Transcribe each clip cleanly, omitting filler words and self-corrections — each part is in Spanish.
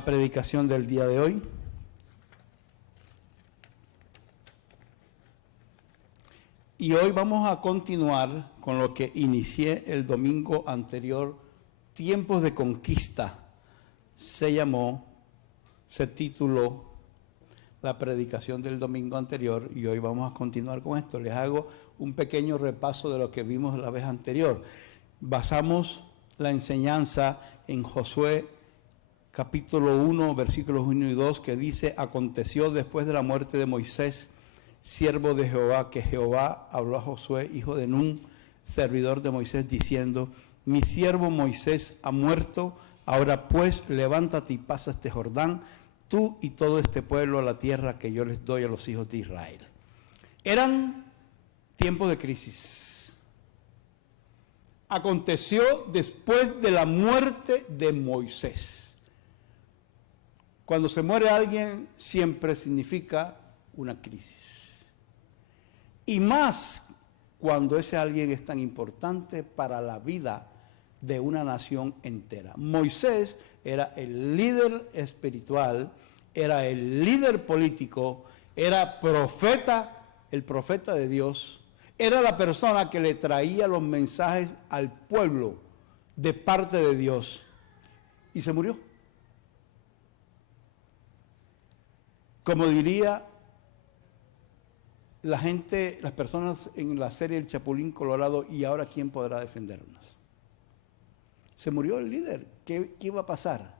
la predicación del día de hoy. Y hoy vamos a continuar con lo que inicié el domingo anterior, Tiempos de Conquista. Se tituló la predicación del domingo anterior y hoy vamos a continuar con esto. Les hago un pequeño repaso de lo que vimos la vez anterior. Basamos la enseñanza en Josué capítulo 1, versículos 1 y 2, que dice: aconteció después de la muerte de Moisés, siervo de Jehová, que Jehová habló a Josué, hijo de Nun, servidor de Moisés, diciendo: mi siervo Moisés ha muerto, ahora pues levántate y pasa este Jordán, tú y todo este pueblo, a la tierra que yo les doy a los hijos de Israel. Eran tiempos de crisis. Aconteció después de la muerte de Moisés. Cuando se muere alguien, siempre significa una crisis. Y más cuando ese alguien es tan importante para la vida de una nación entera. Moisés era el líder espiritual, era el líder político, era profeta, el profeta de Dios, era la persona que le traía los mensajes al pueblo de parte de Dios. Y se murió. Como diría la gente, las personas en la serie El Chapulín Colorado, ¿y ahora quién podrá defendernos? Se murió el líder. ¿Qué iba a pasar?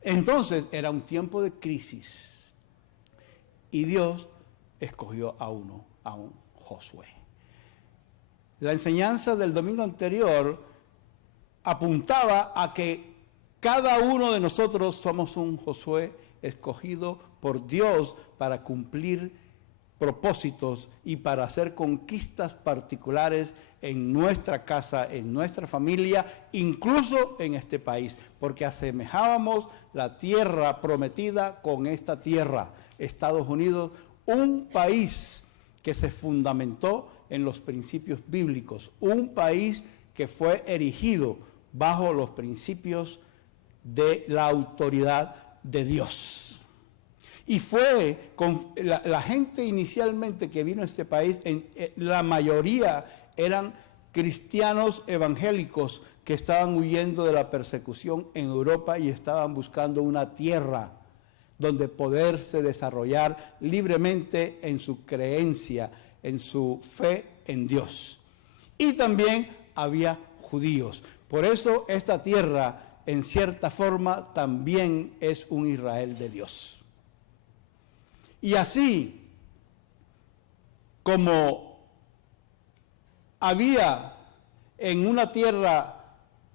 Entonces era un tiempo de crisis. Y Dios escogió a un Josué. La enseñanza del domingo anterior apuntaba a que cada uno de nosotros somos un Josué escogido por Dios para cumplir propósitos y para hacer conquistas particulares en nuestra casa, en nuestra familia, incluso en este país, porque asemejábamos la tierra prometida con esta tierra, Estados Unidos, un país que se fundamentó en los principios bíblicos, un país que fue erigido bajo los principios de la autoridad de Dios. Y fue con la gente inicialmente que vino a este país, la mayoría eran cristianos evangélicos que estaban huyendo de la persecución en Europa y estaban buscando una tierra donde poderse desarrollar libremente en su creencia, en su fe en Dios. Y también había judíos. Por eso esta tierra, en cierta forma, también es un Israel de Dios. Y así como había en una tierra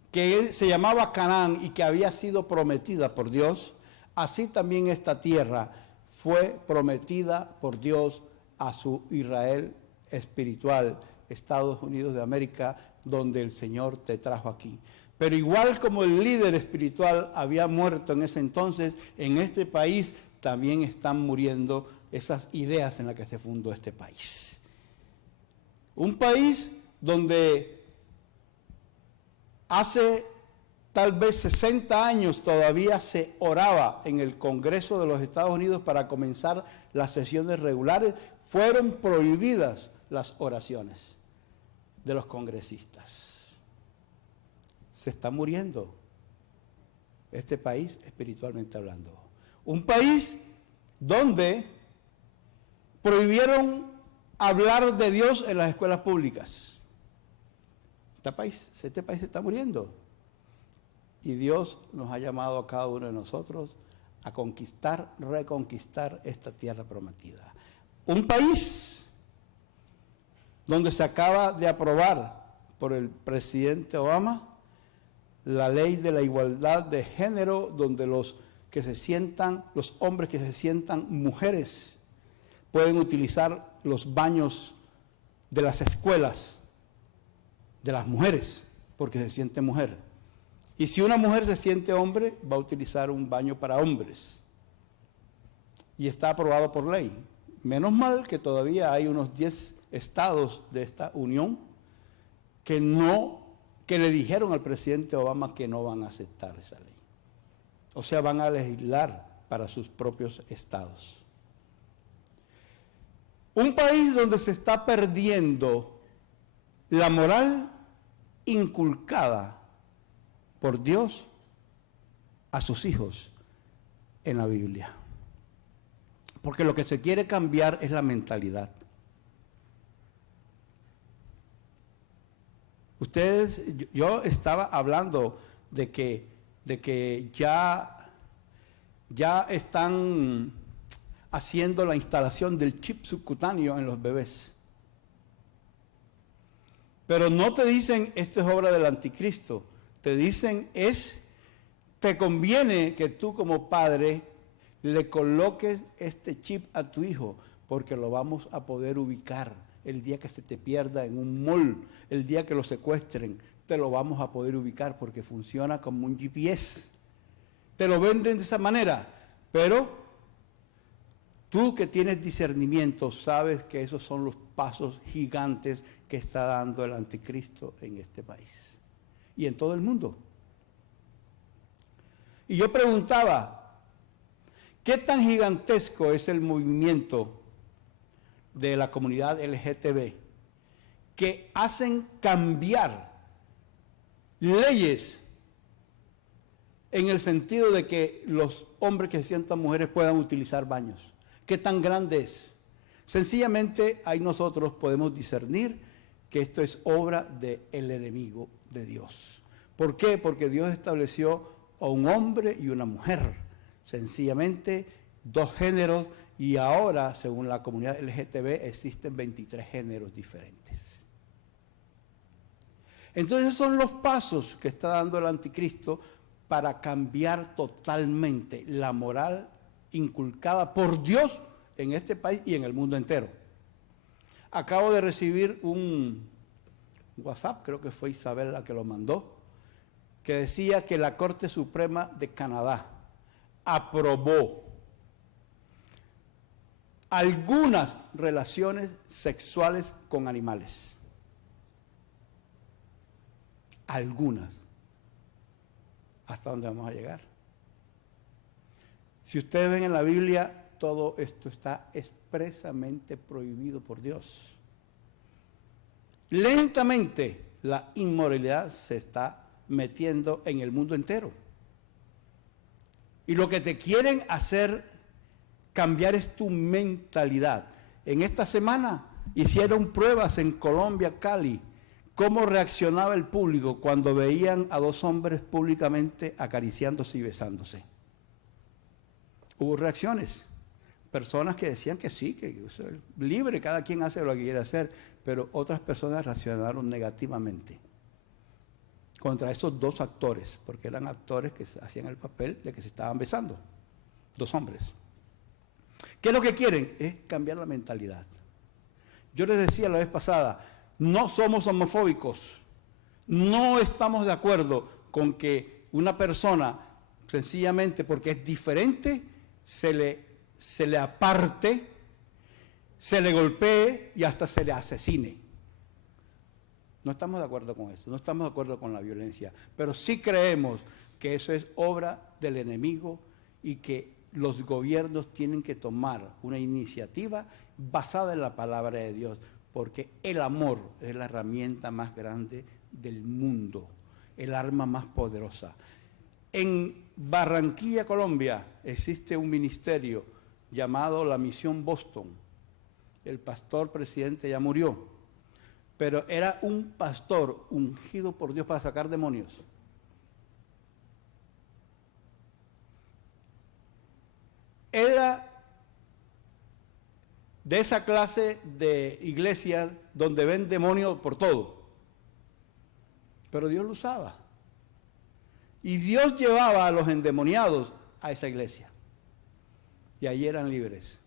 que se llamaba Canaán y que había sido prometida por Dios, así también esta tierra fue prometida por Dios a su Israel espiritual, Estados Unidos de América, donde el Señor te trajo aquí. Pero igual como el líder espiritual había muerto en ese entonces, en este país también están muriendo esas ideas en las que se fundó este país. Un país donde hace tal vez 60 años todavía se oraba en el Congreso de los Estados Unidos para comenzar las sesiones regulares, fueron prohibidas las oraciones de los congresistas. Se está muriendo este país espiritualmente hablando. Un país donde prohibieron hablar de Dios en las escuelas públicas. Este país se está muriendo. Y Dios nos ha llamado a cada uno de nosotros a conquistar, reconquistar esta tierra prometida. Un país donde se acaba de aprobar por el presidente Obama la ley de la igualdad de género, donde los hombres que se sientan mujeres pueden utilizar los baños de las escuelas de las mujeres, porque se siente mujer. Y si una mujer se siente hombre, va a utilizar un baño para hombres. Y está aprobado por ley. Menos mal que todavía hay unos 10 estados de esta unión que le dijeron al presidente Obama que no van a aceptar esa ley. O sea, van a legislar para sus propios estados. Un país donde se está perdiendo la moral inculcada por Dios a sus hijos en la Biblia. Porque lo que se quiere cambiar es la mentalidad. Ustedes, yo estaba hablando de que ya están haciendo la instalación del chip subcutáneo en los bebés. Pero no te dicen, esto es obra del anticristo. Te dicen, te conviene que tú como padre le coloques este chip a tu hijo, porque lo vamos a poder ubicar el día que se te pierda en un mall, el día que lo secuestren, te lo vamos a poder ubicar porque funciona como un GPS. Te lo venden de esa manera, pero tú que tienes discernimiento sabes que esos son los pasos gigantes que está dando el anticristo en este país y en todo el mundo. Y yo preguntaba, ¿qué tan gigantesco es el movimiento de la comunidad LGTB que hacen cambiar leyes en el sentido de que los hombres que se sientan mujeres puedan utilizar baños? ¿Qué tan grande es? Sencillamente ahí nosotros podemos discernir que esto es obra del enemigo de Dios. ¿Por qué? Porque Dios estableció a un hombre y una mujer, sencillamente dos géneros, y ahora, según la comunidad LGTB, existen 23 géneros diferentes. Entonces esos son los pasos que está dando el anticristo para cambiar totalmente la moral inculcada por Dios en este país y en el mundo entero. Acabo de recibir un WhatsApp, creo que fue Isabel la que lo mandó, que decía que la Corte Suprema de Canadá aprobó algunas relaciones sexuales con animales. Algunas. ¿Hasta dónde vamos a llegar? Si ustedes ven en la Biblia, todo esto está expresamente prohibido por Dios. Lentamente la inmoralidad se está metiendo en el mundo entero. Y lo que te quieren hacer cambiar es tu mentalidad. En esta semana hicieron pruebas en Colombia, Cali, cómo reaccionaba el público cuando veían a dos hombres públicamente acariciándose y besándose. Hubo reacciones, personas que decían que sí, que es libre, cada quien hace lo que quiere hacer, pero otras personas reaccionaron negativamente contra esos dos actores, porque eran actores que hacían el papel de que se estaban besando, dos hombres. ¿Qué es lo que quieren? Es cambiar la mentalidad. Yo les decía la vez pasada, no somos homofóbicos, no estamos de acuerdo con que una persona, sencillamente porque es diferente, se le aparte, se le golpee y hasta se le asesine. No estamos de acuerdo con eso, no estamos de acuerdo con la violencia, pero sí creemos que eso es obra del enemigo y que los gobiernos tienen que tomar una iniciativa basada en la palabra de Dios, porque el amor es la herramienta más grande del mundo, el arma más poderosa. En Barranquilla, Colombia, existe un ministerio llamado la Misión Boston. El pastor presidente ya murió, pero era un pastor ungido por Dios para sacar demonios. Era de esa clase de iglesias donde ven demonios por todo. Pero Dios lo usaba. Y Dios llevaba a los endemoniados a esa iglesia. Y allí eran libres.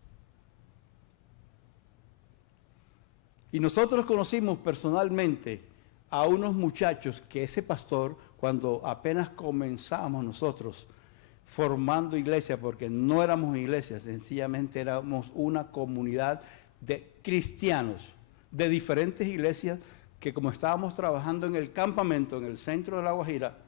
Y nosotros conocimos personalmente a unos muchachos que ese pastor, cuando apenas comenzábamos nosotros formando iglesia, porque no éramos iglesia, sencillamente éramos una comunidad de cristianos de diferentes iglesias que, como estábamos trabajando en el campamento en el centro de La Guajira,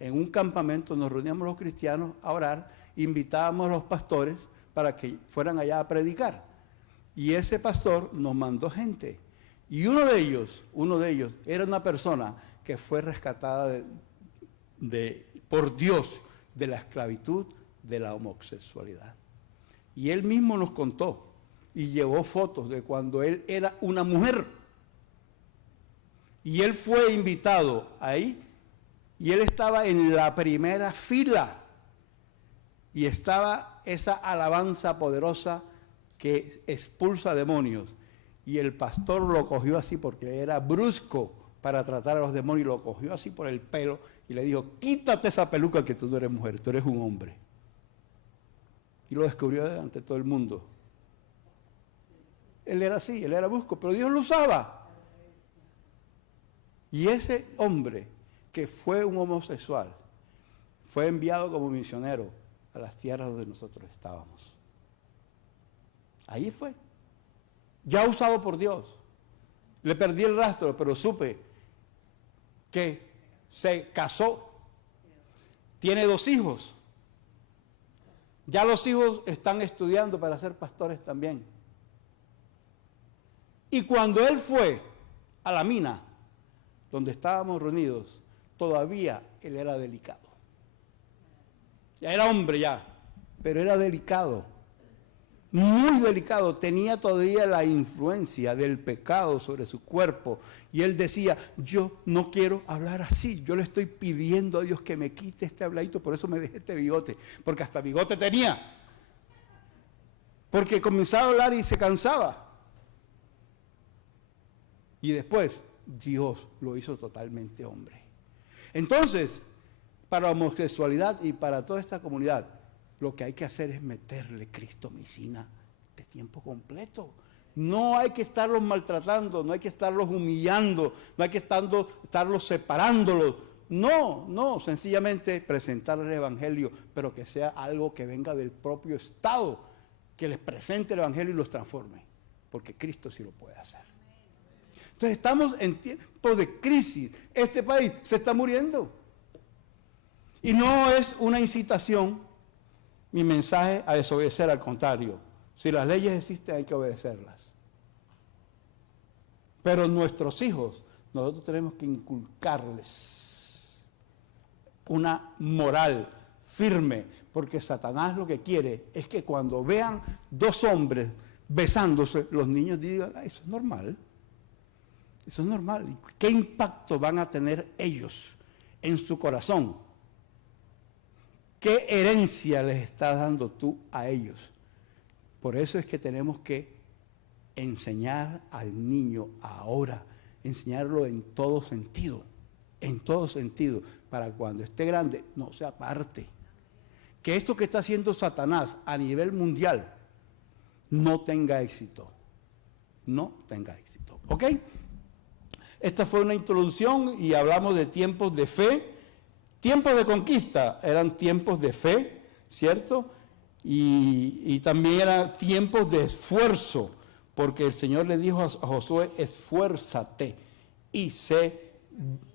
en un campamento, nos reuníamos los cristianos a orar, invitábamos a los pastores para que fueran allá a predicar. Y ese pastor nos mandó gente. Y uno de ellos era una persona que fue rescatada por Dios de la esclavitud de la homosexualidad. Y él mismo nos contó y llevó fotos de cuando él era una mujer. Y él fue invitado ahí y él estaba en la primera fila y estaba esa alabanza poderosa que expulsa demonios. Y el pastor lo cogió así porque era brusco para tratar a los demonios, y lo cogió así por el pelo y le dijo: quítate esa peluca, que tú no eres mujer, tú eres un hombre. Y lo descubrió delante de todo el mundo. Él era así, él era brusco, pero Dios lo usaba. Y ese hombre, que fue un homosexual, fue enviado como misionero a las tierras donde nosotros estábamos. Ahí fue. Ya usado por Dios. Le perdí el rastro, pero supe que se casó. Tiene 2 hijos. Ya los hijos están estudiando para ser pastores también. Y cuando él fue a la mina, donde estábamos reunidos, todavía él era delicado. Ya era hombre ya, pero era delicado. Muy delicado, tenía todavía la influencia del pecado sobre su cuerpo. Y él decía: yo no quiero hablar así, yo le estoy pidiendo a Dios que me quite este habladito, por eso me dejé este bigote, porque hasta bigote tenía. Porque comenzaba a hablar y se cansaba. Y después Dios lo hizo totalmente hombre. Entonces, para la homosexualidad y para toda esta comunidad, lo que hay que hacer es meterle cristomicina de tiempo completo. No hay que estarlos maltratando, no hay que estarlos humillando, no hay que estarlos separándolos. No, sencillamente presentar el Evangelio, pero que sea algo que venga del propio Estado, que les presente el Evangelio y los transforme, porque Cristo sí lo puede hacer. Entonces estamos en tiempos de crisis. Este país se está muriendo. Y no es una incitación mi mensaje a desobedecer, al contrario. Si las leyes existen, hay que obedecerlas. Pero nuestros hijos, nosotros tenemos que inculcarles una moral firme, porque Satanás lo que quiere es que cuando vean 2 hombres besándose, los niños digan: eso es normal. Eso es normal. ¿Qué impacto van a tener ellos en su corazón? ¿Qué herencia les estás dando tú a ellos? Por eso es que tenemos que enseñar al niño ahora, enseñarlo en todo sentido, para cuando esté grande no se aparte. Que esto que está haciendo Satanás a nivel mundial no tenga éxito. ¿Ok? Esta fue una introducción y hablamos de tiempos de fe. Tiempos de conquista eran tiempos de fe, ¿cierto? Y también eran tiempos de esfuerzo, porque el Señor le dijo a Josué: esfuérzate y sé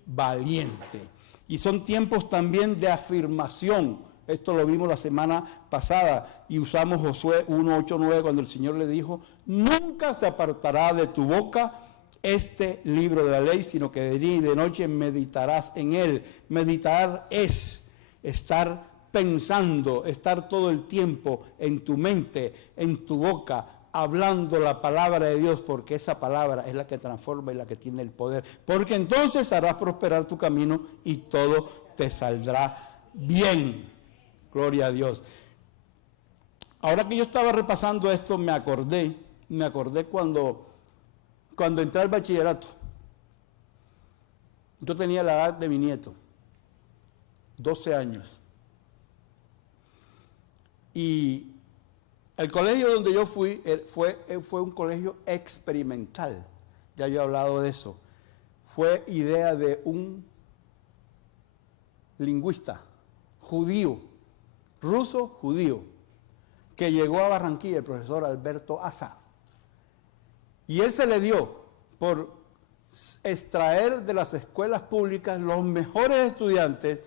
valiente. Y son tiempos también de afirmación. Esto lo vimos la semana pasada y usamos Josué 1:8-9 cuando el Señor le dijo: nunca se apartará de tu boca este libro de la ley, sino que de día y de noche meditarás en él. Meditar es estar pensando, estar todo el tiempo en tu mente, en tu boca, hablando la palabra de Dios, porque esa palabra es la que transforma y la que tiene el poder. Porque entonces harás prosperar tu camino y todo te saldrá bien. Gloria a Dios. Ahora que yo estaba repasando esto, me acordé cuando entré al bachillerato. Yo tenía la edad de mi nieto, 12 años. Y el colegio donde yo fui fue un colegio experimental. Ya yo he hablado de eso. Fue idea de un lingüista judío, ruso judío, que llegó a Barranquilla, el profesor Alberto Asa. Y él se le dio por extraer de las escuelas públicas los mejores estudiantes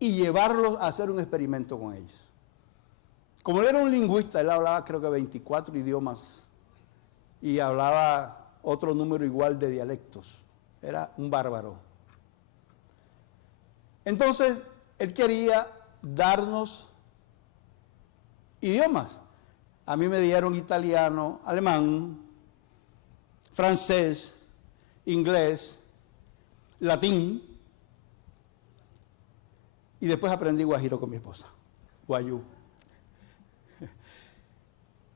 y llevarlos a hacer un experimento con ellos. Como él era un lingüista, él hablaba creo que 24 idiomas y hablaba otro número igual de dialectos. Era un bárbaro. Entonces, él quería darnos idiomas. A mí me dieron italiano, alemán, francés, inglés, latín, y después aprendí guajiro con mi esposa, guayú.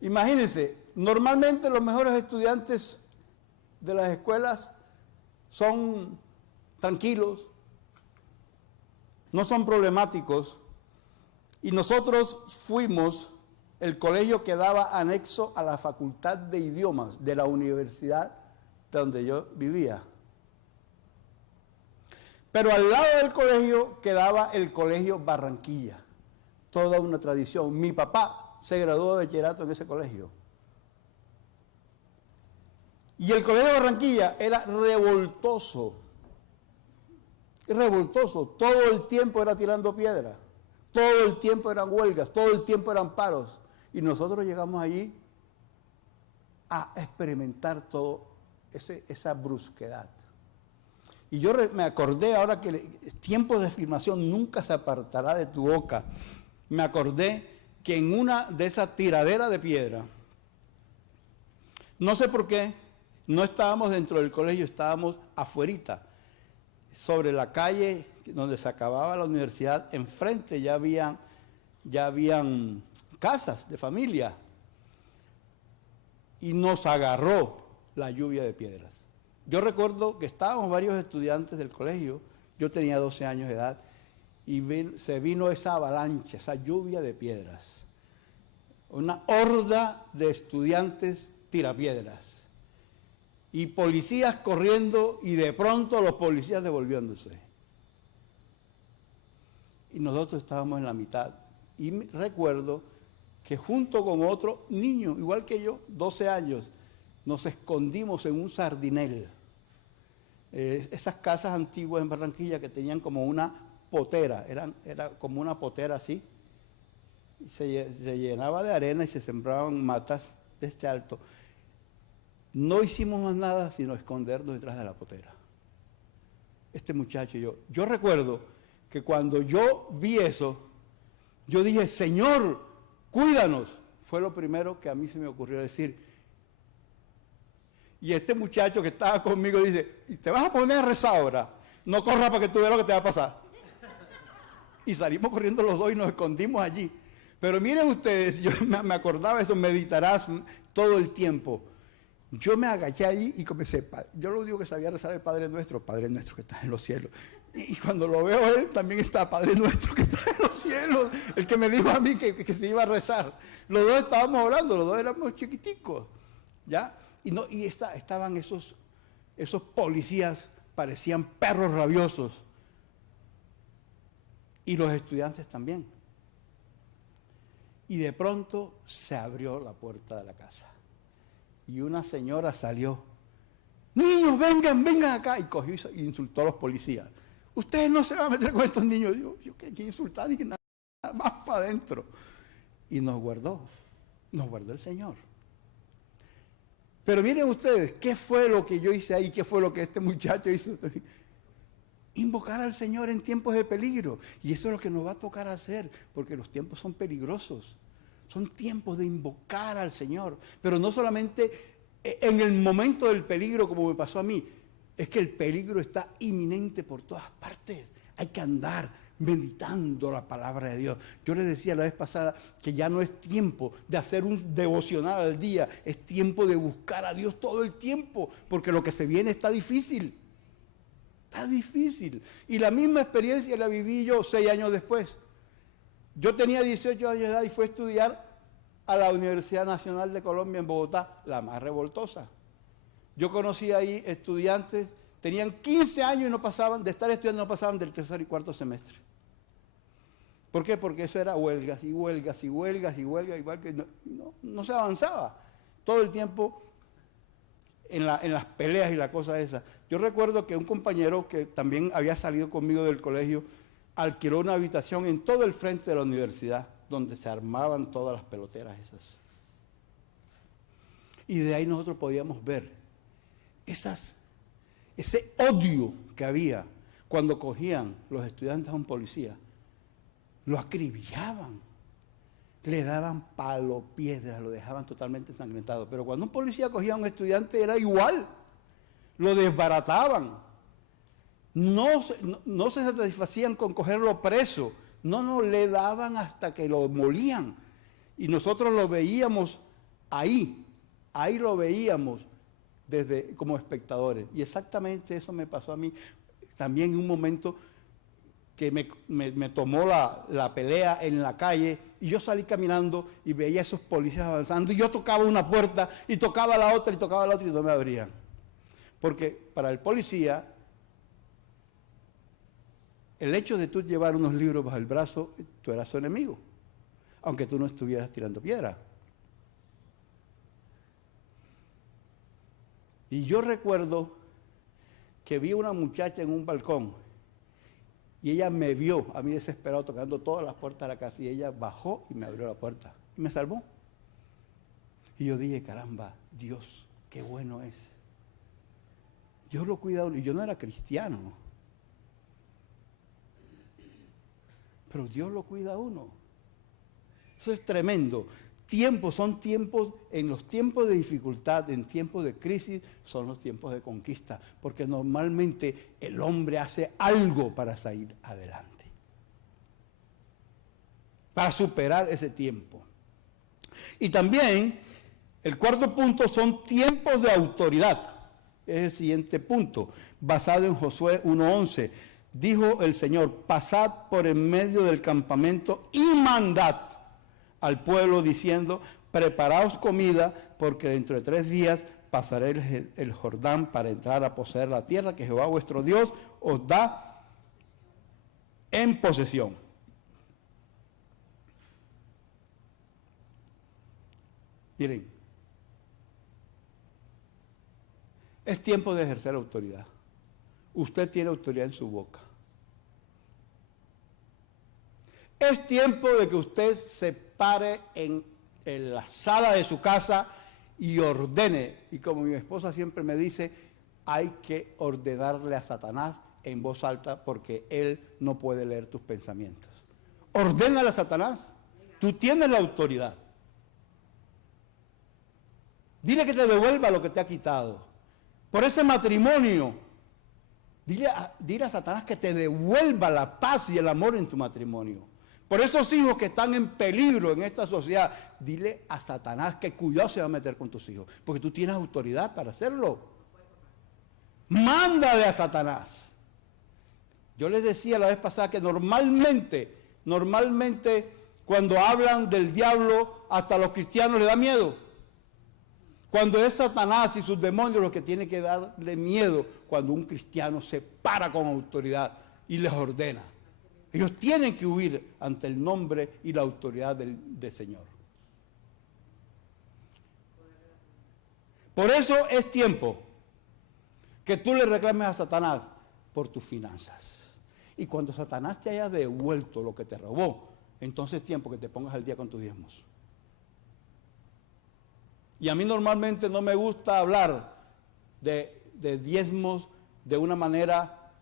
Imagínense, normalmente los mejores estudiantes de las escuelas son tranquilos, no son problemáticos, y nosotros fuimos el colegio que daba anexo a la Facultad de Idiomas de la universidad donde yo vivía. Pero al lado del colegio quedaba el Colegio Barranquilla, toda una tradición. Mi papá se graduó de bachillerato en ese colegio. Y el Colegio Barranquilla era revoltoso, todo el tiempo era tirando piedra, todo el tiempo eran huelgas, todo el tiempo eran paros. Y nosotros llegamos allí a experimentar todo esa brusquedad. Y yo me acordé ahora que tiempo de afirmación nunca se apartará de tu boca. Me acordé que en una de esas tiraderas de piedra, no sé por qué, no estábamos dentro del colegio, estábamos afuerita, sobre la calle donde se acababa la universidad, enfrente ya habían casas de familia, y nos agarró la lluvia de piedras. Yo recuerdo que estábamos varios estudiantes del colegio, yo tenía 12 años de edad, y se vino esa avalancha, esa lluvia de piedras. Una horda de estudiantes tirapiedras. Y policías corriendo, y de pronto los policías devolviéndose. Y nosotros estábamos en la mitad. Y recuerdo que junto con otro niño, igual que yo, 12 años, nos escondimos en un sardinel. Esas casas antiguas en Barranquilla que tenían como una potera, era como una potera así, y se llenaba de arena y se sembraban matas de este alto. No hicimos más nada sino escondernos detrás de la potera. Este muchacho y yo. Yo recuerdo que cuando yo vi eso, yo dije, Señor, cuídanos. Fue lo primero que a mí se me ocurrió decir. Y este muchacho que estaba conmigo dice, ¿y te vas a poner a rezar ahora? No corras para que tú veas lo que te va a pasar. Y salimos corriendo los dos y nos escondimos allí. Pero miren ustedes, yo me acordaba eso, meditarás todo el tiempo. Yo me agaché allí y comencé, yo lo único que sabía rezar el Padre Nuestro que está en los cielos. Y cuando lo veo él, también está Padre Nuestro que está en los cielos, el que me dijo a mí que se iba a rezar. Los dos estábamos hablando, los dos éramos chiquiticos, ¿ya? Y estaban esos policías, parecían perros rabiosos. Y los estudiantes también. Y de pronto se abrió la puerta de la casa. Y una señora salió. Niños, vengan acá. Y cogió y insultó a los policías. Ustedes no se van a meter con estos niños. Yo ¿qué insultar? Y que nada más para adentro. Y nos guardó el Señor. Pero miren ustedes, ¿qué fue lo que yo hice ahí? ¿Qué fue lo que este muchacho hizo? Invocar al Señor en tiempos de peligro. Y eso es lo que nos va a tocar hacer, porque los tiempos son peligrosos. Son tiempos de invocar al Señor. Pero no solamente en el momento del peligro, como me pasó a mí. Es que el peligro está inminente por todas partes. Hay que andar meditando la palabra de Dios. Yo les decía la vez pasada que ya no es tiempo de hacer un devocional al día. Es tiempo de buscar a Dios todo el tiempo, porque lo que se viene está difícil. Está difícil. Y la misma experiencia la viví yo 6 años después. Yo tenía 18 años de edad y fui a estudiar a la Universidad Nacional de Colombia en Bogotá, la más revoltosa. Yo conocí ahí estudiantes, tenían 15 años y no pasaban, de estar estudiando no pasaban del 3er y 4er semestre. ¿Por qué? Porque eso era huelgas, igual que no se avanzaba. Todo el tiempo en las peleas y la cosa esa. Yo recuerdo que un compañero que también había salido conmigo del colegio, alquiló una habitación en todo el frente de la universidad, donde se armaban todas las peloteras esas. Y de ahí nosotros podíamos ver ese odio que había cuando cogían los estudiantes a un policía. Lo acribillaban, le daban palo, piedras, lo dejaban totalmente ensangrentado. Pero cuando un policía cogía a un estudiante era igual, lo desbarataban. No se satisfacían con cogerlo preso, no, le daban hasta que lo molían. Y nosotros lo veíamos ahí lo veíamos como espectadores. Y exactamente eso me pasó a mí también en un momento que me tomó la pelea en la calle, y yo salí caminando y veía a esos policías avanzando, y yo tocaba una puerta, y tocaba la otra, y no me abrían. Porque para el policía, el hecho de tú llevar unos libros bajo el brazo, tú eras su enemigo, aunque tú no estuvieras tirando piedra. Y yo recuerdo que vi a una muchacha en un balcón, y ella me vio a mí desesperado tocando todas las puertas de la casa, y ella bajó y me abrió la puerta y me salvó. Y yo dije, caramba, Dios, qué bueno es. Dios lo cuida a uno. Y yo no era cristiano, pero Dios lo cuida a uno. Eso es tremendo. Son tiempos, en los tiempos de dificultad, en tiempos de crisis, son los tiempos de conquista, porque normalmente el hombre hace algo para salir adelante, para superar ese tiempo. Y también, el cuarto punto son tiempos de autoridad. Es el siguiente punto, basado en Josué 1:11. Dijo el Señor, pasad por en medio del campamento y mandad al pueblo diciendo, preparaos comida, porque dentro de 3 días pasaré el Jordán para entrar a poseer la tierra que Jehová vuestro Dios os da en posesión. Miren, es tiempo de ejercer autoridad. Usted tiene autoridad en su boca. Es tiempo de que usted se pare en la sala de su casa y ordene. Y como mi esposa siempre me dice, hay que ordenarle a Satanás en voz alta porque él no puede leer tus pensamientos. Ordénale a Satanás. Tú tienes la autoridad. Dile que te devuelva lo que te ha quitado. Por ese matrimonio, dile a Satanás que te devuelva la paz y el amor en tu matrimonio. Por esos hijos que están en peligro en esta sociedad, dile a Satanás que cuidado se va a meter con tus hijos, porque tú tienes autoridad para hacerlo. Mándale a Satanás. Yo les decía la vez pasada que normalmente cuando hablan del diablo, hasta a los cristianos les da miedo. Cuando es Satanás y sus demonios los que tienen que darle miedo, cuando un cristiano se para con autoridad y les ordena. Ellos tienen que huir ante el nombre y la autoridad del Señor. Por eso es tiempo que tú le reclames a Satanás por tus finanzas. Y cuando Satanás te haya devuelto lo que te robó, entonces es tiempo que te pongas al día con tus diezmos. Y a mí normalmente no me gusta hablar de diezmos de una manera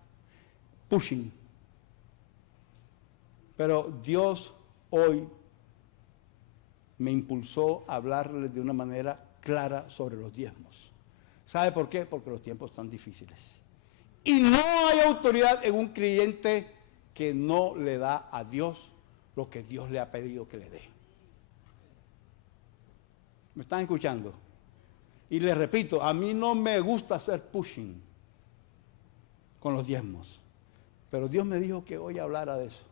pushing. Pero Dios hoy me impulsó a hablarles de una manera clara sobre los diezmos. ¿Sabe por qué? Porque los tiempos están difíciles. Y no hay autoridad en un creyente que no le da a Dios lo que Dios le ha pedido que le dé. ¿Me están escuchando? Y les repito, a mí no me gusta hacer pushing con los diezmos. Pero Dios me dijo que hoy hablara de eso.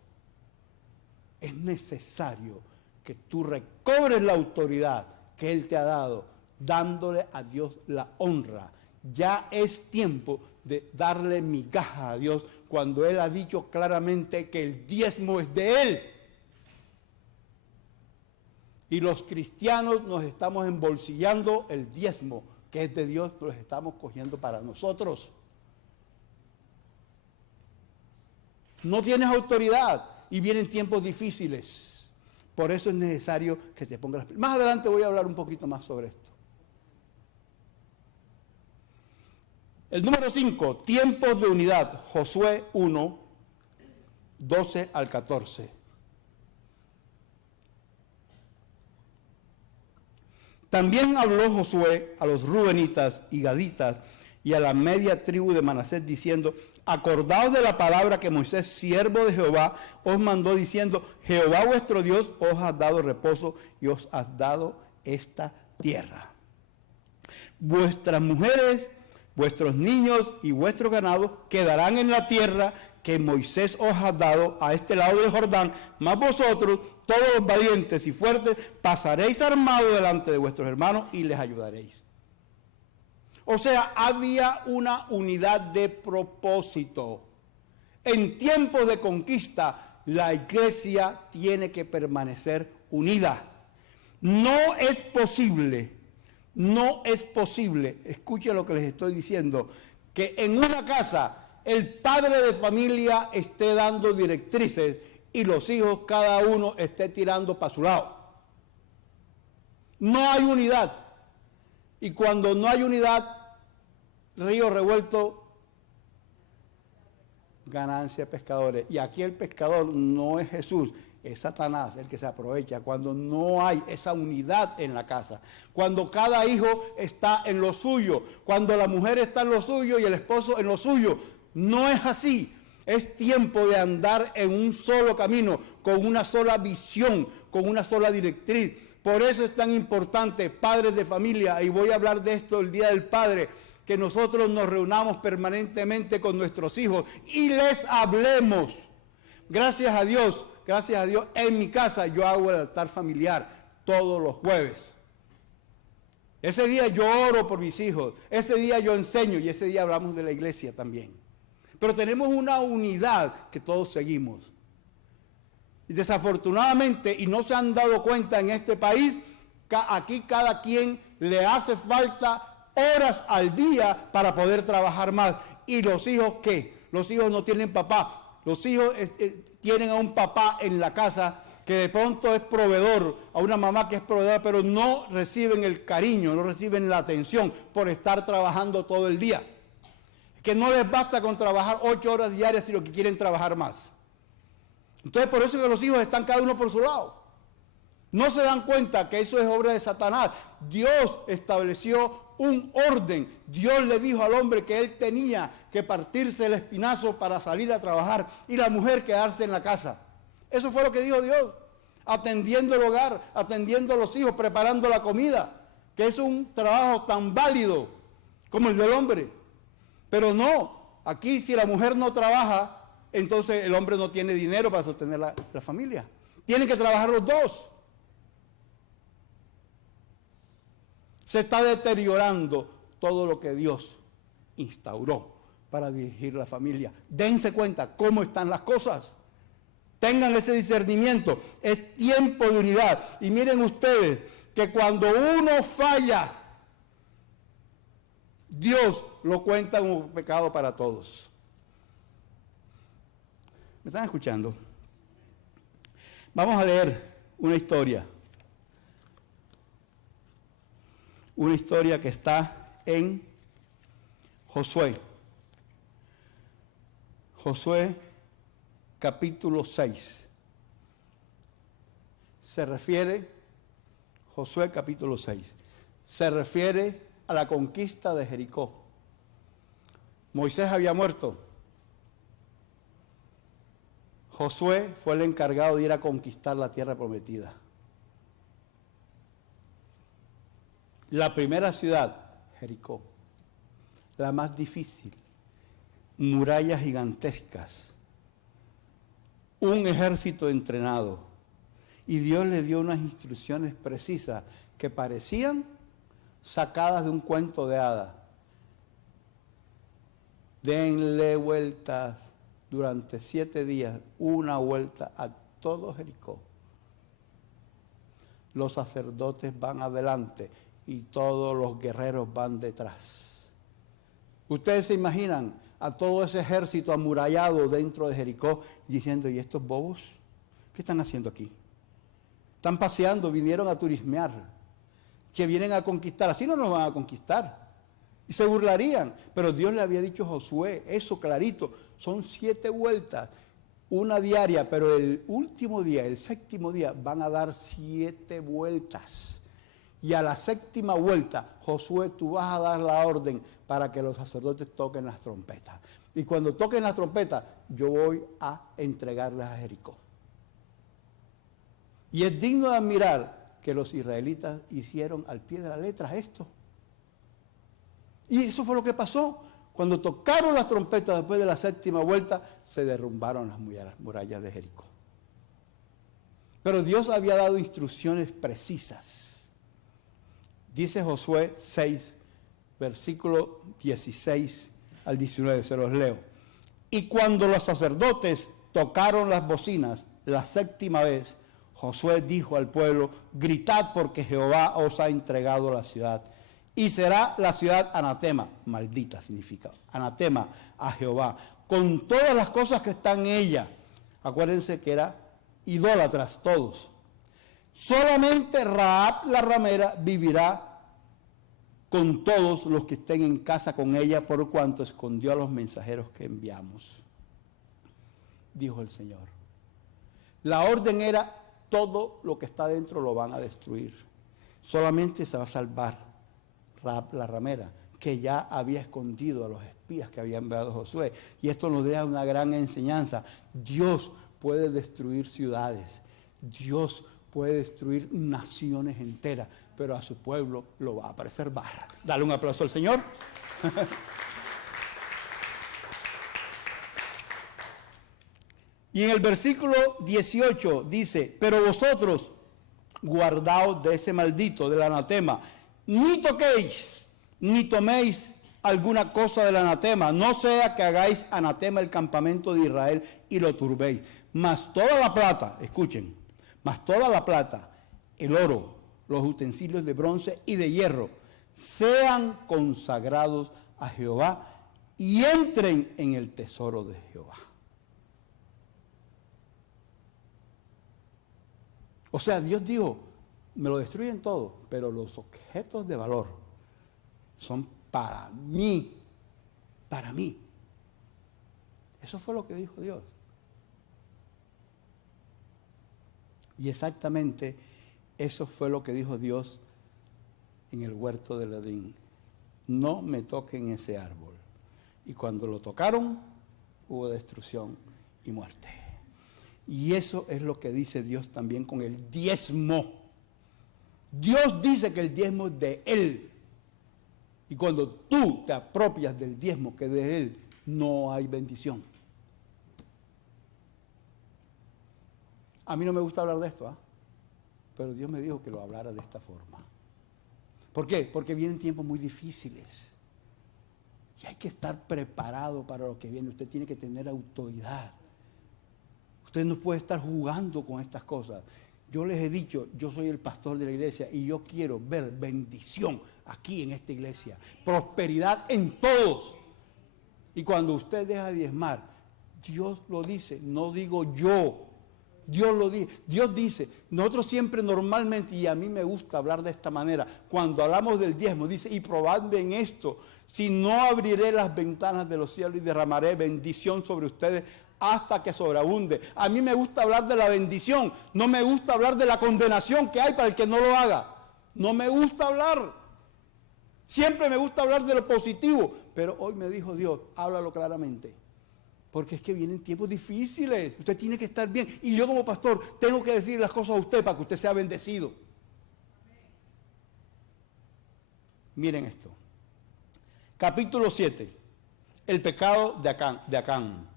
Es necesario que tú recobres la autoridad que Él te ha dado, dándole a Dios la honra. Ya es tiempo de darle migaja a Dios cuando Él ha dicho claramente que el diezmo es de Él. Y los cristianos nos estamos embolsillando el diezmo que es de Dios, lo estamos cogiendo para nosotros. No tienes autoridad y vienen tiempos difíciles. Por eso es necesario que te pongas las pilas. Más adelante voy a hablar un poquito más sobre esto. El número 5, tiempos de unidad. Josué 1, 12 al 14. También habló Josué a los rubenitas y gaditas y a la media tribu de Manasés diciendo: acordaos de la palabra que Moisés, siervo de Jehová, os mandó diciendo: Jehová vuestro Dios os ha dado reposo y os ha dado esta tierra. Vuestras mujeres, vuestros niños y vuestro ganado quedarán en la tierra que Moisés os ha dado a este lado del Jordán, mas vosotros, todos los valientes y fuertes, pasaréis armados delante de vuestros hermanos y les ayudaréis. O sea, había una unidad de propósito. En tiempos de conquista, la iglesia tiene que permanecer unida. No es posible, escuchen lo que les estoy diciendo, que en una casa el padre de familia esté dando directrices y los hijos cada uno esté tirando para su lado. No hay unidad. Y cuando no hay unidad, río revuelto, ganancia de pescadores. Y aquí el pescador no es Jesús, es Satanás el que se aprovecha cuando no hay esa unidad en la casa. Cuando cada hijo está en lo suyo, cuando la mujer está en lo suyo y el esposo en lo suyo. No es así. Es tiempo de andar en un solo camino, con una sola visión, con una sola directriz. Por eso es tan importante, padres de familia, y voy a hablar de esto el Día del Padre, que nosotros nos reunamos permanentemente con nuestros hijos y les hablemos. Gracias a Dios, en mi casa yo hago el altar familiar todos los jueves. Ese día yo oro por mis hijos, ese día yo enseño y ese día hablamos de la iglesia también. Pero tenemos una unidad que todos seguimos. Y desafortunadamente, y no se han dado cuenta en este país, aquí cada quien le hace falta horas al día para poder trabajar más. ¿Y los hijos qué? Los hijos no tienen papá. Los hijos tienen a un papá en la casa que de pronto es proveedor, a una mamá que es proveedora, pero no reciben el cariño, no reciben la atención por estar trabajando todo el día. Que no les basta con trabajar 8 horas diarias, sino que quieren trabajar más. Entonces, por eso es que los hijos están cada uno por su lado. No se dan cuenta que eso es obra de Satanás. Dios estableció un orden. Dios le dijo al hombre que él tenía que partirse el espinazo para salir a trabajar y la mujer quedarse en la casa. Eso fue lo que dijo Dios, atendiendo el hogar, atendiendo a los hijos, preparando la comida, que es un trabajo tan válido como el del hombre. Pero no, aquí si la mujer no trabaja, entonces el hombre no tiene dinero para sostener la familia. Tienen que trabajar los dos. Se está deteriorando todo lo que Dios instauró para dirigir la familia. Dense cuenta cómo están las cosas. Tengan ese discernimiento. Es tiempo de unidad. Y miren ustedes que cuando uno falla, Dios lo cuenta como pecado para todos. ¿Me están escuchando? Vamos a leer una historia. Una historia que está en Josué. Josué capítulo 6. Josué capítulo 6. Se refiere a la conquista de Jericó. Moisés había muerto. Josué fue el encargado de ir a conquistar la tierra prometida. La primera ciudad, Jericó, la más difícil, murallas gigantescas, un ejército entrenado, y Dios le dio unas instrucciones precisas que parecían sacadas de un cuento de hadas. Denle vueltas durante 7 días, una vuelta a todo Jericó. Los sacerdotes van adelante y todos los guerreros van detrás. Ustedes se imaginan a todo ese ejército amurallado dentro de Jericó, diciendo, ¿y estos bobos? ¿Qué están haciendo aquí? Están paseando, vinieron a turismear, que vienen a conquistar. Así no nos van a conquistar. Y se burlarían. Pero Dios le había dicho a Josué, eso clarito, son 7 vueltas, una diaria, pero el último día, el 7º día, van a dar 7 vueltas. Y a la 7ª vuelta, Josué, tú vas a dar la orden para que los sacerdotes toquen las trompetas. Y cuando toquen las trompetas, yo voy a entregarles a Jericó. Y es digno de admirar que los israelitas hicieron al pie de la letra esto. Y eso fue lo que pasó. Cuando tocaron las trompetas después de la 7ª vuelta, se derrumbaron las murallas de Jericó. Pero Dios había dado instrucciones precisas. Dice Josué 6, versículo 16 al 19, se los leo. Y cuando los sacerdotes tocaron las bocinas la 7ª vez, Josué dijo al pueblo, gritad porque Jehová os ha entregado la ciudad. Y será la ciudad anatema, maldita significa, anatema a Jehová, con todas las cosas que están en ella. Acuérdense que era idólatras todos. Solamente Rahab la ramera vivirá con todos los que estén en casa con ella, por cuanto escondió a los mensajeros que enviamos, dijo el Señor. La orden era, todo lo que está dentro lo van a destruir. Solamente se va a salvar Rahab la ramera, que ya había escondido a los espías que había enviado Josué. Y esto nos deja una gran enseñanza. Dios puede destruir ciudades. Dios puede destruir naciones enteras, pero a su pueblo lo va a preservar. Dale un aplauso al Señor. Y en el versículo 18 dice, pero vosotros guardaos de ese maldito, del anatema, ni toquéis, ni toméis alguna cosa del anatema, no sea que hagáis anatema el campamento de Israel y lo turbéis. Mas toda la plata, escuchen, mas toda la plata, el oro, los utensilios de bronce y de hierro, sean consagrados a Jehová y entren en el tesoro de Jehová. O sea, Dios dijo, me lo destruyen todo, pero los objetos de valor son para mí, para mí. Eso fue lo que dijo Dios. Y exactamente eso fue lo que dijo Dios en el huerto del Edén. No me toquen ese árbol. Y cuando lo tocaron, hubo destrucción y muerte. Y eso es lo que dice Dios también con el diezmo. Dios dice que el diezmo es de Él. Y cuando tú te apropias del diezmo que es de Él, no hay bendición. A mí no me gusta hablar de esto, pero Dios me dijo que lo hablara de esta forma. ¿Por qué? Porque vienen tiempos muy difíciles. Y hay que estar preparado para lo que viene. Usted tiene que tener autoridad. Usted no puede estar jugando con estas cosas. Yo les he dicho, yo soy el pastor de la iglesia y yo quiero ver bendición aquí en esta iglesia. Prosperidad en todos. Y cuando usted deja de diezmar, Dios lo dice, no digo yo. Dios lo dice. Dios dice, nosotros siempre normalmente, y a mí me gusta hablar de esta manera, cuando hablamos del diezmo, dice, y probadme en esto, si no abriré las ventanas de los cielos y derramaré bendición sobre ustedes hasta que sobreabunde. A mí me gusta hablar de la bendición, no me gusta hablar de la condenación que hay para el que no lo haga. No me gusta hablar. Siempre me gusta hablar de lo positivo, pero hoy me dijo Dios, háblalo claramente. Porque es que vienen tiempos difíciles, usted tiene que estar bien. Y yo como pastor tengo que decir las cosas a usted para que usted sea bendecido. Miren esto. Capítulo 7. El pecado de Acán.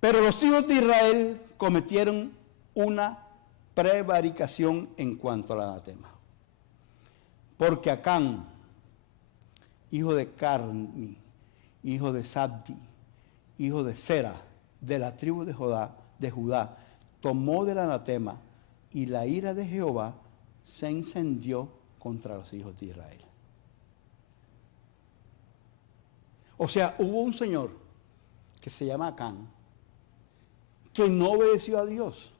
Pero los hijos de Israel cometieron una prevaricación en cuanto al anatema. Porque Acán, hijo de Carmi, hijo de Sabdi, hijo de Sera, de la tribu de Judá, tomó del anatema y la ira de Jehová se encendió contra los hijos de Israel. O sea, hubo un señor que se llama Acán, que no obedeció a Dios.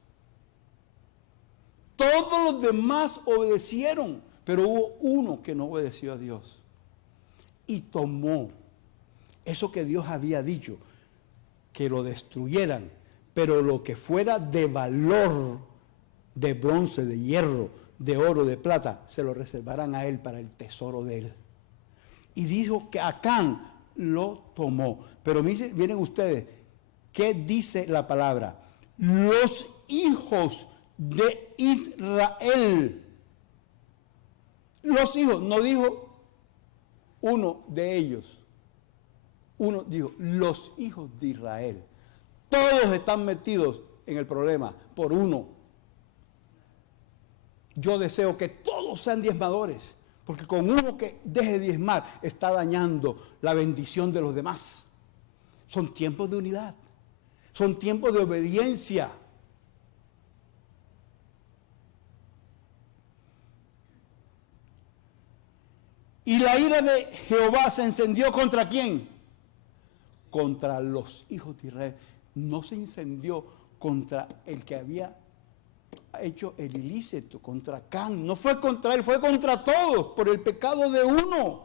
Todos los demás obedecieron, pero hubo uno que no obedeció a Dios. Y tomó eso que Dios había dicho, que lo destruyeran, pero lo que fuera de valor, de bronce, de hierro, de oro, de plata, se lo reservaran a él para el tesoro de él. Y dijo que Acán lo tomó. Pero miren ustedes, ¿qué dice la palabra? Los hijos de Israel. Los hijos, no dijo uno de ellos. Uno dijo, los hijos de Israel. Todos están metidos en el problema por uno. Yo deseo que todos sean diezmadores, porque con uno que deje de diezmar está dañando la bendición de los demás. Son tiempos de unidad, son tiempos de obediencia. Y la ira de Jehová se encendió ¿contra quién? Contra los hijos de Israel. No se incendió contra el que había hecho el ilícito, contra Acán. No fue contra él, fue contra todos, por el pecado de uno.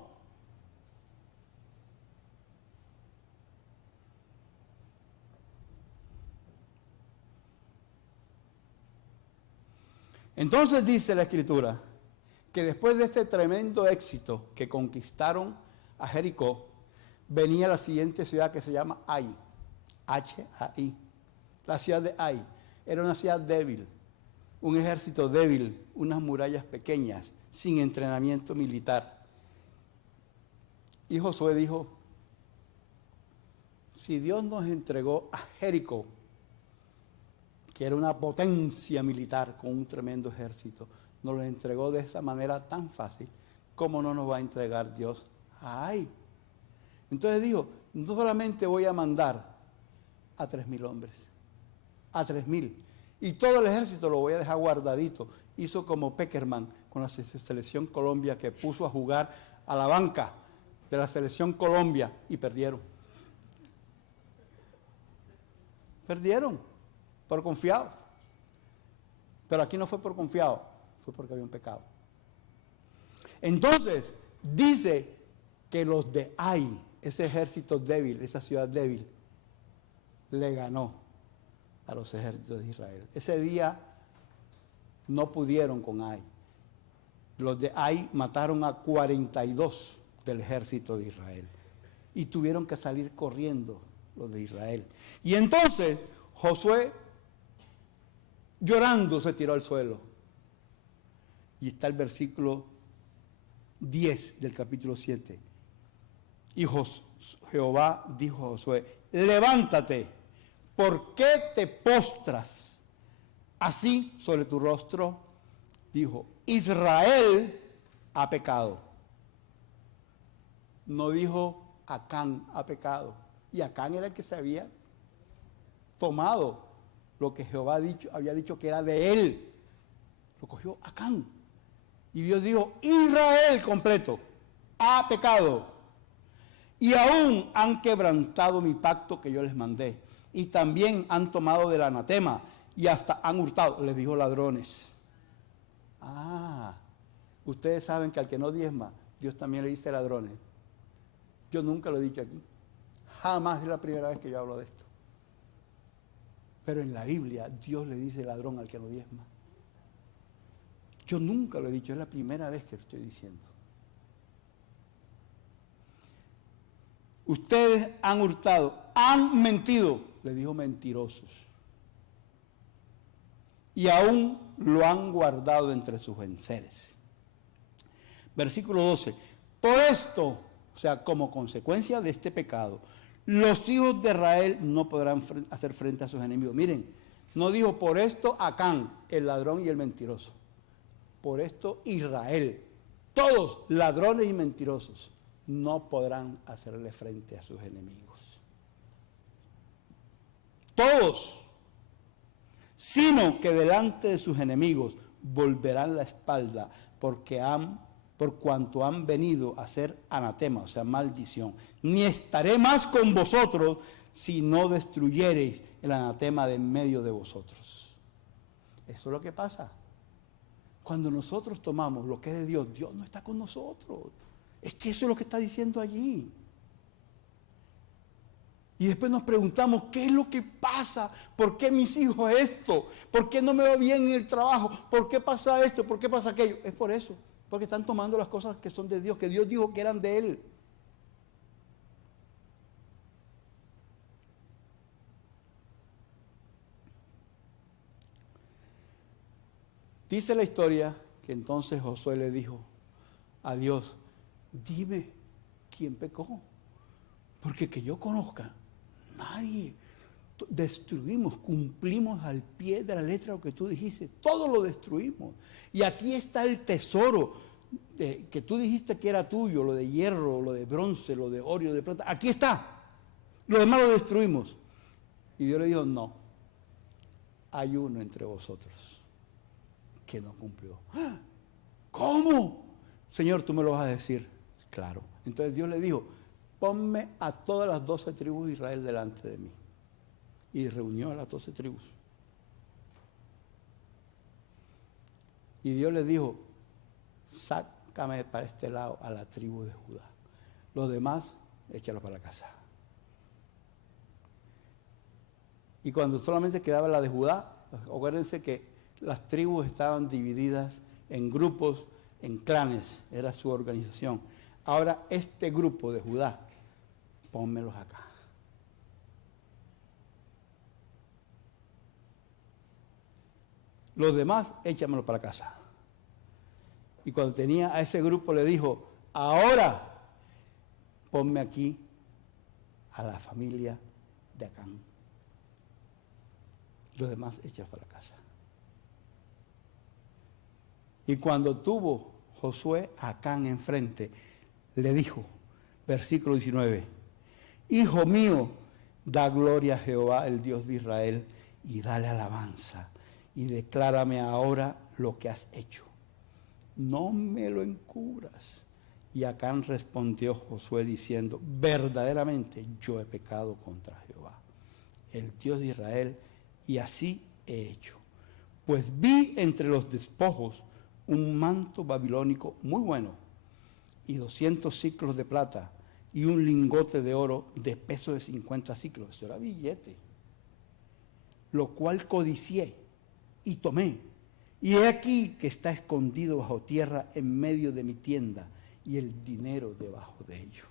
Entonces dice la Escritura que después de este tremendo éxito que conquistaron a Jericó, venía la siguiente ciudad que se llama Ai, H-A-I, la ciudad de Ai. Era una ciudad débil, un ejército débil, unas murallas pequeñas, sin entrenamiento militar. Y Josué dijo, si Dios nos entregó a Jericó, que era una potencia militar con un tremendo ejército, nos lo entregó de esa manera tan fácil, ¿cómo no nos va a entregar Dios a Ai? Entonces dijo, no solamente voy a mandar a 3,000 hombres, a 3,000, y todo el ejército lo voy a dejar guardadito. Hizo como Peckerman con la selección Colombia, que puso a jugar a la banca de la selección Colombia y perdieron. Perdieron por confiados. Pero aquí no fue por confiado, fue porque había un pecado. Entonces, dice que los de Ai, ese ejército débil, esa ciudad débil, le ganó a los ejércitos de Israel. Ese día no pudieron con Ai. Los de Ai mataron a 42 del ejército de Israel y tuvieron que salir corriendo los de Israel. Y entonces Josué, llorando, se tiró al suelo. Y está el versículo 10 del capítulo 7. Y Jehová dijo a Josué, levántate, ¿por qué te postras así sobre tu rostro? Dijo, Israel ha pecado. No dijo, Acán ha pecado. Y Acán era el que se había tomado lo que Jehová había dicho que era de él. Lo cogió Acán. Y Dios dijo, Israel completo ha pecado. Y aún han quebrantado mi pacto que yo les mandé. Y también han tomado del anatema y hasta han hurtado. Les dijo ladrones. Ustedes saben que al que no diezma, Dios también le dice ladrones. Yo nunca lo he dicho aquí. Jamás es la primera vez que yo hablo de esto. Pero en la Biblia Dios le dice ladrón al que no diezma. Yo nunca lo he dicho, es la primera vez que lo estoy diciendo. Ustedes han hurtado, han mentido, le dijo mentirosos. Y aún lo han guardado entre sus enseres. Versículo 12. Por esto, o sea, como consecuencia de este pecado, los hijos de Israel no podrán hacer frente a sus enemigos. Miren, no dijo por esto Acán, el ladrón y el mentiroso. Por esto Israel, todos ladrones y mentirosos, no podrán hacerle frente a sus enemigos. Todos, sino que delante de sus enemigos volverán la espalda, porque han por cuanto han venido a ser anatema, o sea, maldición. Ni estaré más con vosotros si no destruyereis el anatema de en medio de vosotros. Eso es lo que pasa. Cuando nosotros tomamos lo que es de Dios, Dios no está con nosotros. Es que eso es lo que está diciendo allí. Y después nos preguntamos, ¿qué es lo que pasa? ¿Por qué mis hijos esto? ¿Por qué no me va bien en el trabajo? ¿Por qué pasa esto? ¿Por qué pasa aquello? Es por eso, porque están tomando las cosas que son de Dios, que Dios dijo que eran de Él. Dice la historia que entonces Josué le dijo a Dios, dime quién pecó, porque que yo conozca, nadie. Destruimos, cumplimos al pie de la letra lo que tú dijiste, todo lo destruimos. Y aquí está el tesoro que tú dijiste que era tuyo, lo de hierro, lo de bronce, lo de oro, de plata, aquí está. Lo demás lo destruimos. Y Dios le dijo, no, hay uno entre vosotros que no cumplió. ¿Cómo? Señor, tú me lo vas a decir. Claro. Entonces Dios le dijo, ponme a todas las 12 tribus de Israel delante de mí. Y reunió a las 12 tribus. Y Dios le dijo, sácame para este lado a la tribu de Judá. Los demás, échalos para la casa. Y cuando solamente quedaba la de Judá, acuérdense que las tribus estaban divididas en grupos, en clanes, era su organización. Ahora este grupo de Judá, pónmelos acá. Los demás, échamelos para casa. Y cuando tenía a ese grupo le dijo, ahora ponme aquí a la familia de Acán. Los demás, échalos para casa. Y cuando tuvo Josué a Acán enfrente, le dijo, versículo 19, Hijo mío, da gloria a Jehová, el Dios de Israel, y dale alabanza, y declárame ahora lo que has hecho. No me lo encubras. Y Acán respondió Josué diciendo, verdaderamente yo he pecado contra Jehová, el Dios de Israel, y así he hecho. Pues vi entre los despojos un manto babilónico muy bueno, y 200 siclos de plata, y un lingote de oro de peso de 50 siclos. Eso era billete. Lo cual codicié y tomé. Y he aquí que está escondido bajo tierra en medio de mi tienda, y el dinero debajo de ello.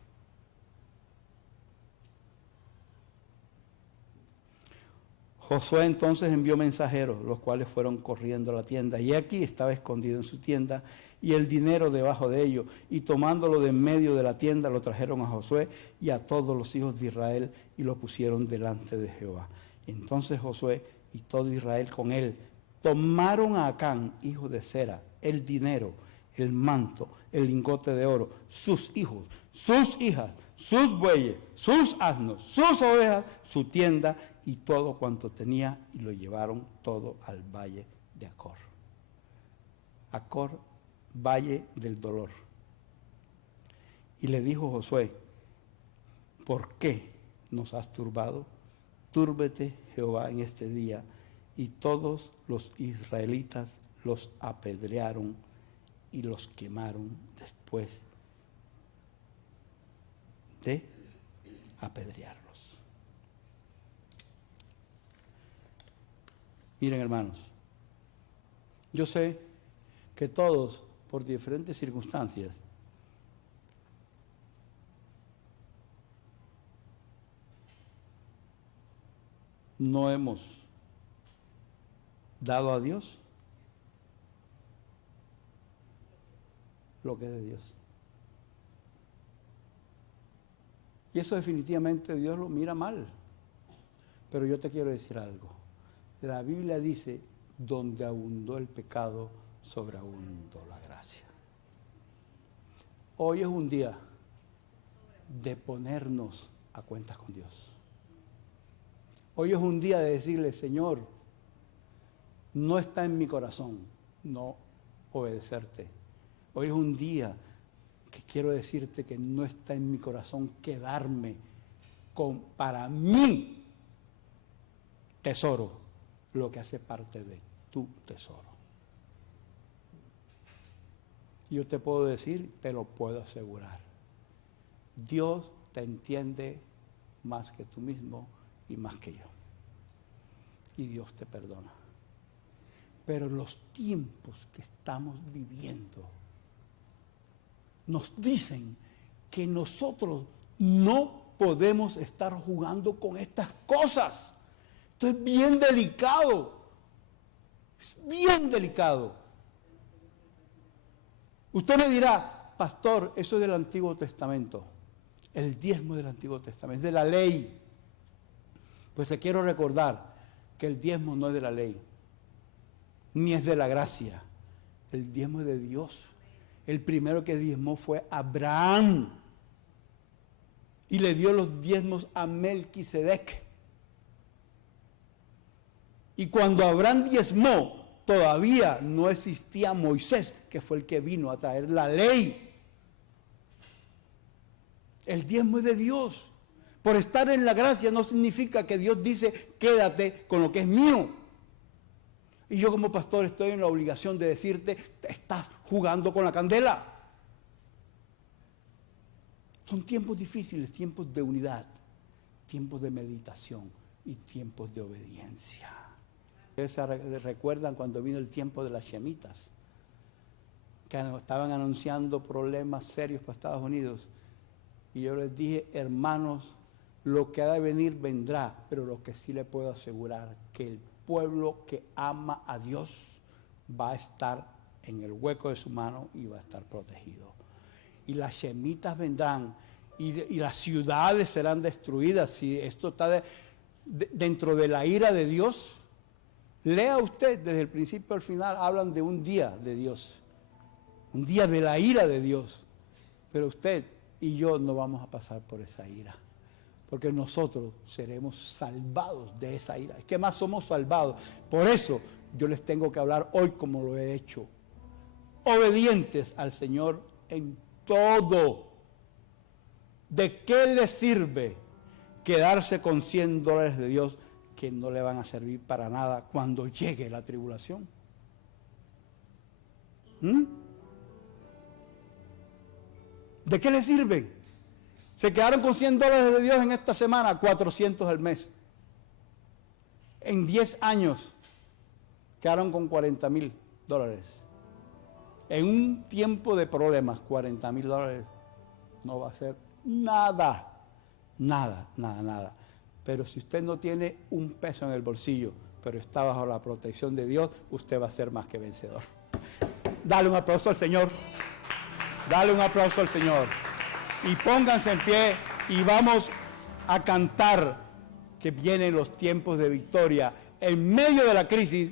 Josué entonces envió mensajeros, los cuales fueron corriendo a la tienda, y aquí estaba escondido en su tienda, y el dinero debajo de ello, y tomándolo de en medio de la tienda, lo trajeron a Josué y a todos los hijos de Israel, y lo pusieron delante de Jehová. Entonces Josué y todo Israel con él tomaron a Acán, hijo de Zera, el dinero, el manto, el lingote de oro, sus hijos, sus hijas, sus bueyes, sus asnos, sus ovejas, su tienda y todo cuanto tenía, y lo llevaron todo al valle de Acor. Acor, valle del dolor. Y le dijo Josué, ¿por qué nos has turbado? Túrbete Jehová en este día. Y todos los israelitas los apedrearon y los quemaron después de apedrearlos. Miren, hermanos, yo sé que todos, por diferentes circunstancias, no hemos dado a Dios lo que es de Dios. Y eso definitivamente Dios lo mira mal. Pero yo te quiero decir algo. La Biblia dice, donde abundó el pecado, sobreabundó la gracia. Hoy es un día de ponernos a cuentas con Dios. Hoy es un día de decirle, Señor, no está en mi corazón no obedecerte, Hoy es un día que quiero decirte que no está en mi corazón quedarme con, para mí, tesoro, lo que hace parte de tu tesoro. Yo te puedo decir, te lo puedo asegurar. Dios te entiende más que tú mismo y más que yo. Y Dios te perdona. Pero los tiempos que estamos viviendo nos dicen que nosotros no podemos estar jugando con estas cosas. Esto es bien delicado. Es bien delicado. Usted me dirá, pastor, eso es del Antiguo Testamento. El diezmo del Antiguo Testamento, es de la ley. Pues te quiero recordar que el diezmo no es de la ley, ni es de la gracia. El diezmo es de Dios. El primero que diezmó fue Abraham. Y le dio los diezmos a Melquisedec. Y cuando Abraham diezmó, todavía no existía Moisés, que fue el que vino a traer la ley. El diezmo es de Dios. Por estar en la gracia no significa que Dios dice, quédate con lo que es mío. Y yo como pastor estoy en la obligación de decirte, te estás jugando con la candela. Son tiempos difíciles, tiempos de unidad, tiempos de meditación y tiempos de obediencia. Ustedes recuerdan cuando vino el tiempo de las shemitas, que estaban anunciando problemas serios para Estados Unidos. Y yo les dije, hermanos, lo que ha de venir vendrá, pero lo que sí le puedo asegurar, que el pueblo que ama a Dios va a estar en el hueco de su mano y va a estar protegido. Y las shemitas vendrán y las ciudades serán destruidas. Si esto está dentro de la ira de Dios, lea usted desde el principio al final, hablan de un día de Dios, un día de la ira de Dios. Pero usted y yo no vamos a pasar por esa ira, porque nosotros seremos salvados de esa ira. Es que más somos salvados. Por eso yo les tengo que hablar hoy como lo he hecho. Obedientes al Señor en todo. ¿De qué le sirve quedarse con $100 de Dios que no le van a servir para nada cuando llegue la tribulación? ¿De qué le sirven? Se quedaron con $100 de Dios en esta semana, 400 al mes. En 10 años quedaron con $40,000. En un tiempo de problemas, $40,000 no va a ser nada, nada, nada, nada. Pero si usted no tiene un peso en el bolsillo, pero está bajo la protección de Dios, usted va a ser más que vencedor. Dale un aplauso al Señor. Dale un aplauso al Señor. Y pónganse en pie y vamos a cantar que vienen los tiempos de victoria. En medio de la crisis,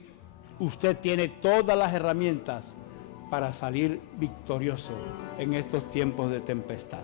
usted tiene todas las herramientas para salir victorioso en estos tiempos de tempestad.